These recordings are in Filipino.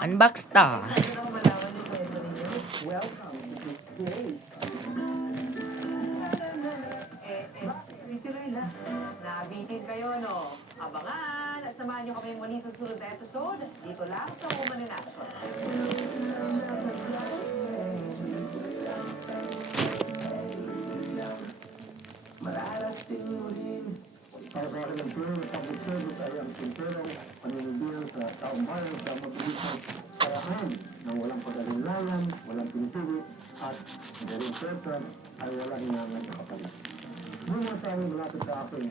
Unbox ta. Nabitin kayo, no? Abangan at samahan niyo kami muli sa susunod na episode dito lang sa Woman in Action. Para sa akin ang tulong ng public service ay ang sinserong panindihan sa taong bayan sa mabilisang paraan na walang pag-alinlangan, walang pinipili, at very certain ay walang nangan sa kapalit. Yung mga taong malapit sa akin,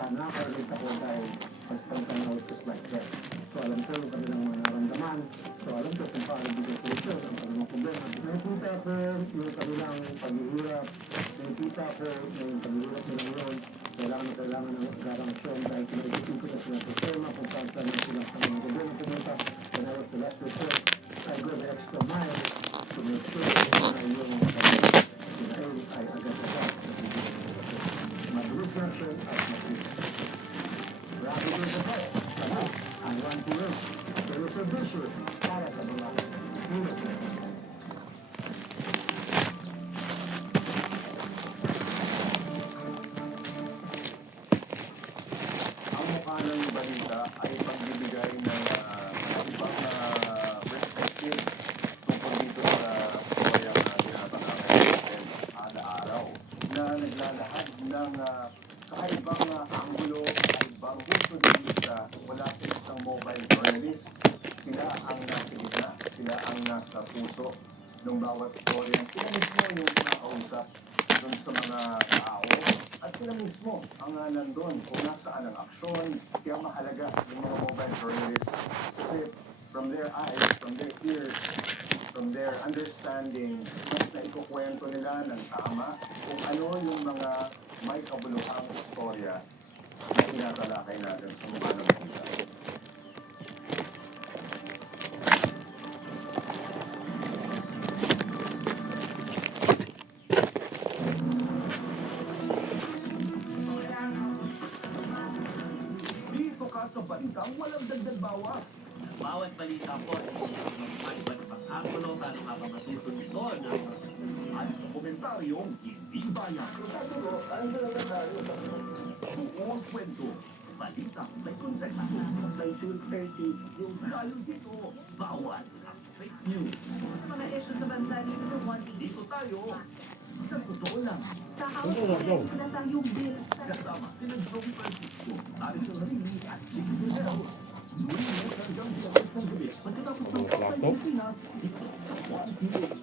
uh, nakakarinig ako dahil mas pangkanaw just like that. So alam ko yung kanilang mga naramdaman. So alam ko kung paano bigyan solusyon ang kanilang problema. Nakikita ko yung kanilang paghihirap. Nakikita ko yung paghihirap nila ngayon. Kailangan na kailangan ng agarang aksyon dahil pinag-isip ko na sila sa sistema kung saan saan na silang kanilang gobyerno pumunta. When I was the last resort, I go the extra mile to make sure na yung kanilang sinail ay agad na sa Mabilis na action at mabilis. Grabe din sa po. Kami, ang one to you. Pero sa vision kakaibang uh, anggulo, kakaibang punto de vista mula sa isang mobile journalist. Sila ang nasa gitna, sila ang nasa puso ng bawat story. Sila mismo yung nakakausap dun sa mga tao at sila mismo ang uh, nandun kung nasaan ang aksyon. Kaya mahalaga yung mga mobile journalists kasi from their eyes, from their ears, from their understanding, mas na ikukwento nila ng tama kung ano yung mga may kabuluhang istorya na tinatalakay natin sa mukha ng balita. Ka sa balitang walang dagdag bawas. bawat balita po ay may iba't ibang angulo, lalo ka ba matuto nito na At sa komentaryong hindi bayan. Buong kwento. Balitang may konteksto. May 230 yung tayo dito. Bawal ang fake news. Mga issue sa bansa dito Dito tayo sa totoo lang. Sa house, nasa yung bill. Kasama sina Joey Francisco, Laptop.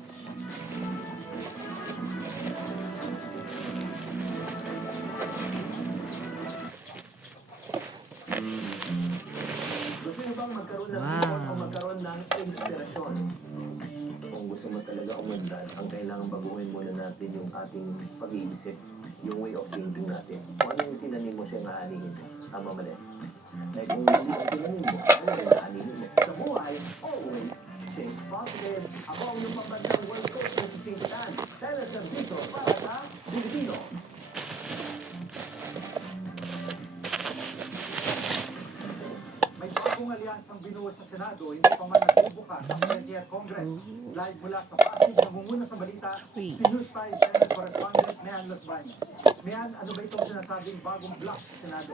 Umunlad, ang kailangan baguhin muna natin yung ating pag-iisip, yung way of thinking natin. Kung ano yung tinanim mo siya anihin mo. Tama mali. Like kung hindi ang tinanim mo, ano yung naanihin mo? Bagong alyansang binuo sa Senado, hindi pa man nagbubukas sa 20th Congress. Live mula sa Pasig, namumuna sa balita, si News 5 Senate Correspondent Mian Los Baños. Mian, ano ba itong sinasabing bagong block sa Senado?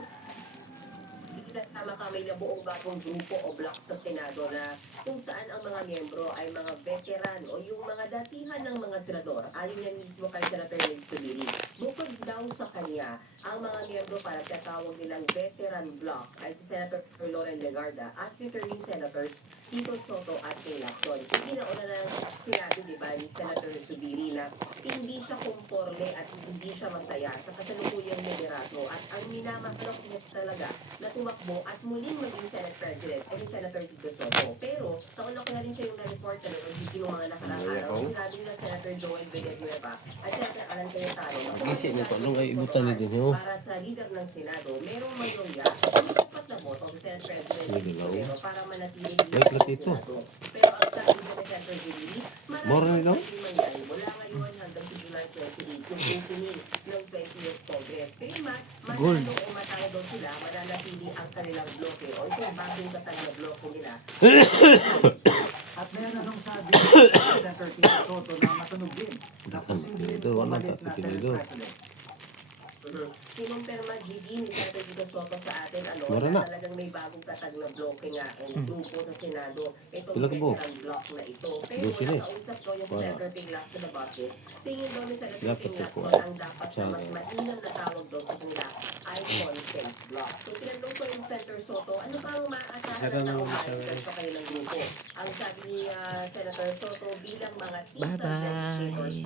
Tama ka may nabuong bagong grupo o block sa Senado na kung saan ang mga miyembro ay mga veteran o yung mga datihan ng mga senador. Ayon yan mismo kay Senator Ned Subiri. Bukod daw sa kanya, ang mga miyembro para tatawag nilang veteran block ay si Senator Loren Legarda at returning senators Tito Soto at Kay Lacson. Inauna na sinabi, di ba, ni Senator Subiri na hindi siya komporme at hindi siya masaya sa kasalukuyang liderato at ang minamanok niya talaga na tumakbo at muling maging Senate President ay si Senator Tito Soto. Pero, kaulok na rin siya yung na-report na rin yung mga nakaraang araw. Sinabi nila Senator Joel Villanueva at Senator Alan Cayetano na Gisi niyo to, nung ay ibutan ni din yun. para sa leader ng Senado, merong mayorya ang sapat na boto ang Senate President? Pero para manatili ito. Senado. Pero ang sabi nila kay Senator Julie, Morning, no? marami ang mangyari mula ngayon hanggang sa July 28 yung opening ng 20th Congress. Kaya man, manalo o matalo daw nila At meron anong sabi ni Senator Tito Soto na matunog din na posibleng Ito, wala bumalik pa, na ito, Senate ito. President. Kinumpirma GD ni Senator Tito Soto sa atin ano, na na. talagang may bagong katag na bloke nga ang grupo sa Senado. Itong Pila ka po? veteran block na ito. Pero Doon sila eh. nakausap ko yung Wala. Senator Ping Lacson na Batis. Tingin daw ni Ping po. Lacson ang dapat na mas mainam na tawag daw sa kanila ay conference block. So tinanong ko yung Senator Soto, ano pa ang maaasahan Sarang- ng taong sa kanilang grupo? Ang sabi ni ah, Senator Soto bilang mga seasoned Bye-bye. legislators,